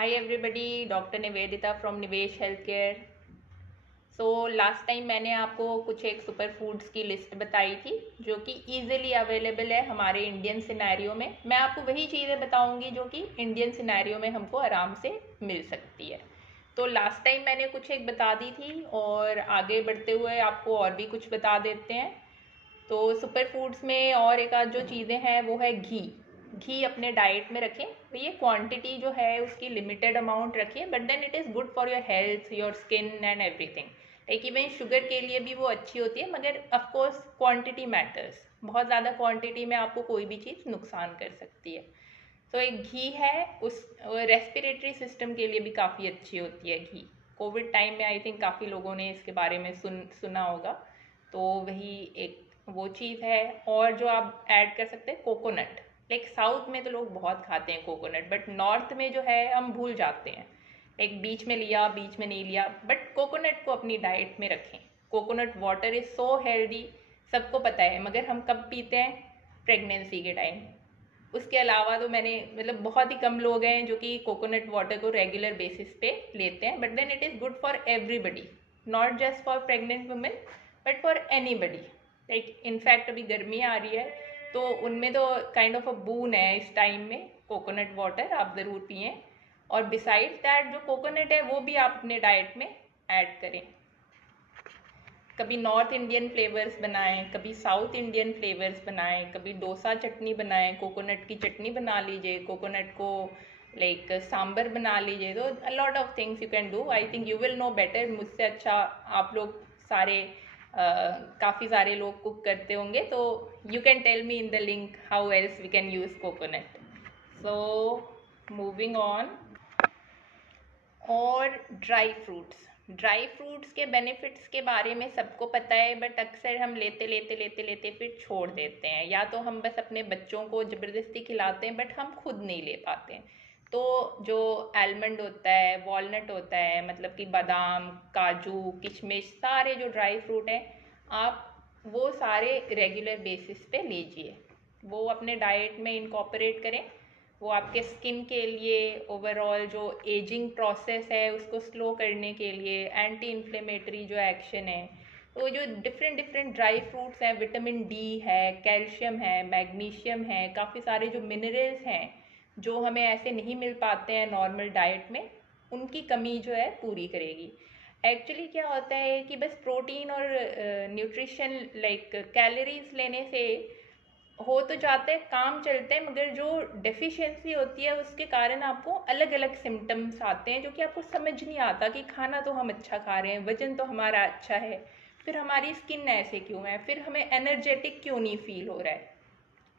Hi everybody, doctor Nivedita from Nivesh health care. So last time मैंने आपको कुछ एक सुपर फूड्स की लिस्ट बताई थी जो कि ईजिली अवेलेबल है हमारे इंडियन सिनेरियो में। मैं आपको वही चीज़ें बताऊंगी जो कि इंडियन सिनेरियो में हमको आराम से मिल सकती है। तो लास्ट टाइम मैंने कुछ एक बता दी थी और आगे बढ़ते हुए आपको और भी कुछ बता देते हैं। तो सुपर फूड्स में और एक आध जो चीज़ें हैं वो है घी। घी अपने डाइट में रखें। तो ये क्वांटिटी जो है उसकी लिमिटेड अमाउंट रखें, but then it is good for your health, your skin and everything. Like even sugar के लिए भी वो अच्छी होती है, मगर ऑफकोर्स क्वांटिटी मैटर्स। बहुत ज़्यादा क्वांटिटी में आपको कोई भी चीज़ नुकसान कर सकती है। तो एक घी है, उस रेस्पिरेटरी सिस्टम के लिए भी काफ़ी अच्छी होती है घी। कोविड टाइम में आई थिंक काफ़ी लोगों ने इसके बारे में सुना होगा। तो वही एक वो चीज़ है। और जो आप ऐड कर सकते हैं कोकोनट। लाइक साउथ में तो लोग बहुत खाते हैं कोकोनट, बट नॉर्थ में जो है हम भूल जाते हैं। लाइक बीच में लिया, बीच में नहीं लिया, बट कोकोनट को अपनी डाइट में रखें। Coconut water is so healthy, सबको पता है, मगर हम कब पीते हैं? प्रेगनेंसी के टाइम। उसके अलावा तो मैंने मतलब बहुत ही कम लोग हैं जो कि कोकोनट वाटर को रेगुलर बेसिस पे लेते हैं, but then it is good for everybody, not just for pregnant women but for anybody. Like in fact अभी गर्मी आ रही है तो उनमें तो काइंड ऑफ अ बून है इस टाइम में। कोकोनट वाटर आप ज़रूर पिएं। और बिसाइड्स दैट जो कोकोनट है वो भी आप अपने डाइट में ऐड करें। कभी नॉर्थ इंडियन फ्लेवर्स बनाएं, कभी साउथ इंडियन फ्लेवर्स बनाएं, कभी डोसा चटनी बनाएं, कोकोनट की चटनी बना लीजिए, कोकोनट को लाइक सांबर बना लीजिए। तो a lot of things you can do. I think you will know better, मुझसे अच्छा आप लोग सारे काफ़ी सारे लोग कुक करते होंगे, तो you can tell me in the link how else we can use coconut. So moving on. और ड्राई फ्रूट्स के बेनिफिट्स के बारे में सबको पता है, बट अक्सर हम लेते लेते लेते लेते फिर छोड़ देते हैं, या तो हम बस अपने बच्चों को ज़बरदस्ती खिलाते हैं बट हम खुद नहीं ले पाते हैं। तो जो आलमंड होता है, वॉलनट होता है, मतलब कि बादाम, काजू, किशमिश, सारे जो ड्राई फ्रूट हैं, आप वो सारे रेगुलर बेसिस पे लीजिए। वो अपने डाइट में इनकॉर्पोरेट करें। वो आपके स्किन के लिए, ओवरऑल जो एजिंग प्रोसेस है उसको स्लो करने के लिए, एंटी इन्फ्लेमेटरी जो एक्शन है, तो जो डिफरेंट डिफरेंट ड्राई फ्रूट्स हैं, विटामिन डी है, कैल्शियम है, मैग्नीशियम है, काफ़ी सारे जो मिनरल्स हैं जो हमें ऐसे नहीं मिल पाते हैं नॉर्मल डाइट में, उनकी कमी जो है पूरी करेगी। एक्चुअली क्या होता है कि बस प्रोटीन और न्यूट्रिशन लाइक कैलोरीज लेने से हो तो जाते हैं, काम चलते हैं, मगर जो डेफिशिएंसी होती है उसके कारण आपको अलग अलग सिम्टम्स आते हैं जो कि आपको समझ नहीं आता कि खाना तो हम अच्छा खा रहे हैं, वजन तो हमारा अच्छा है, फिर हमारी स्किन ऐसे क्यों है, फिर हमें एनर्जेटिक क्यों नहीं फील हो रहा है,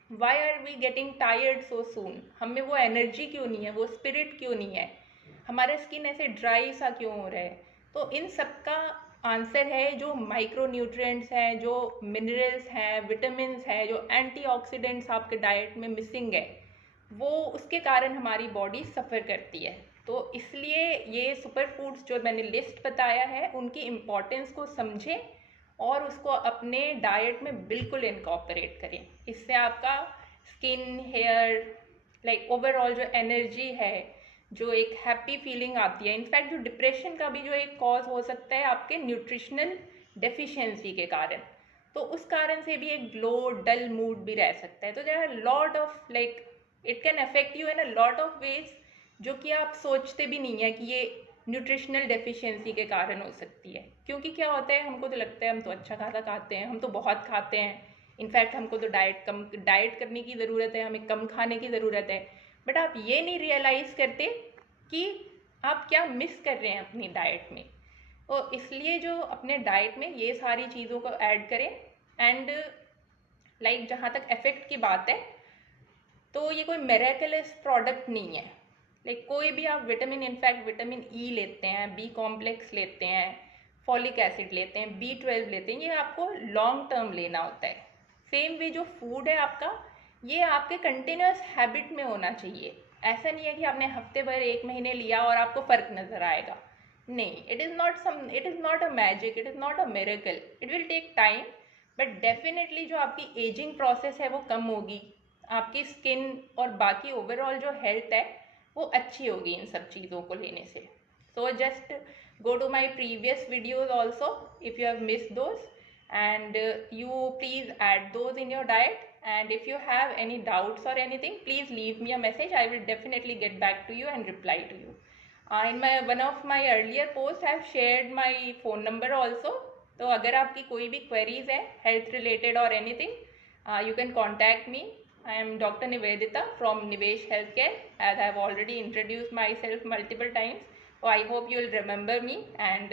why are we getting tired so soon, हमें वो एनर्जी क्यों नहीं है, वो स्पिरिट क्यों नहीं है, हमारा स्किन ऐसे ड्राई सा क्यों हो रहा है। तो इन सब का आंसर है जो माइक्रो न्यूट्रिएंट्स हैं, जो मिनरल्स हैं, विटामिन्स हैं, जो एंटीऑक्सीडेंट्स आपके डाइट में मिसिंग है, वो उसके कारण हमारी बॉडी सफ़र करती है। तो इसलिए ये सुपर फूड्स जो मैंने लिस्ट बताया है उनकी इम्पोर्टेंस को समझें और उसको अपने डाइट में बिल्कुल इनकॉर्पोरेट करें। इससे आपका स्किन, हेयर, लाइक ओवरऑल जो एनर्जी है, जो एक हैप्पी फीलिंग आती है, इनफैक्ट जो डिप्रेशन का भी जो एक कॉज हो सकता है आपके न्यूट्रिशनल डेफिशिएंसी के कारण, तो उस कारण से भी एक ग्लो, डल मूड भी रह सकता है। तो there are lot of like it can affect you in a lot of ways जो कि आप सोचते भी नहीं है कि ये न्यूट्रिशनल डेफिशिएंसी के कारण हो सकती है। क्योंकि क्या होता है, हमको तो लगता है हम तो अच्छा खासा खाते हैं, हम तो बहुत खाते हैं, इनफैक्ट हमको तो डाइट करने की ज़रूरत है, हमें कम खाने की ज़रूरत है, बट आप ये नहीं रियलाइज़ करते कि आप क्या मिस कर रहे हैं अपनी डाइट में। तो इसलिए जो अपने डाइट में ये सारी चीज़ों को ऐड करें। एंड लाइक जहाँ तक इफ़ेक्ट की बात है, तो ये कोई मेरेकलस प्रोडक्ट नहीं है। लाइक कोई भी आप विटामिन, इनफैक्ट विटामिन ई लेते हैं, बी कॉम्प्लेक्स लेते हैं, फॉलिक एसिड लेते हैं, B12 लेते हैं, ये आपको लॉन्ग टर्म लेना होता है। सेम वे जो फूड है आपका, ये आपके कंटिन्यूस हैबिट में होना चाहिए। ऐसा नहीं है कि आपने हफ्ते भर, एक महीने लिया और आपको फ़र्क नज़र आएगा। नहीं, it is not a magic, it is not a miracle, it will take time. But definitely जो आपकी एजिंग प्रोसेस है वो कम होगी, आपकी स्किन और बाकी ओवरऑल जो हेल्थ है वो अच्छी होगी इन सब चीज़ों को लेने से। So just go to my previous videos also if you have missed those, and you please add those in your diet. And if you have any doubts or anything, please leave me a message. I will definitely get back to you and reply to you. In my one of my earlier posts I have shared my phone number also. तो अगर आपकी कोई भी queries है health related or anything, you can contact me. I am Dr. Nivedita from Nivesh Healthcare, as I have already introduced myself multiple times. So I hope you will remember me, and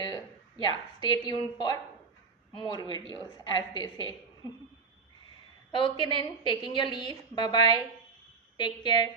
yeah, stay tuned for more videos, as they say. Okay then, taking your leave. Bye bye. Take care.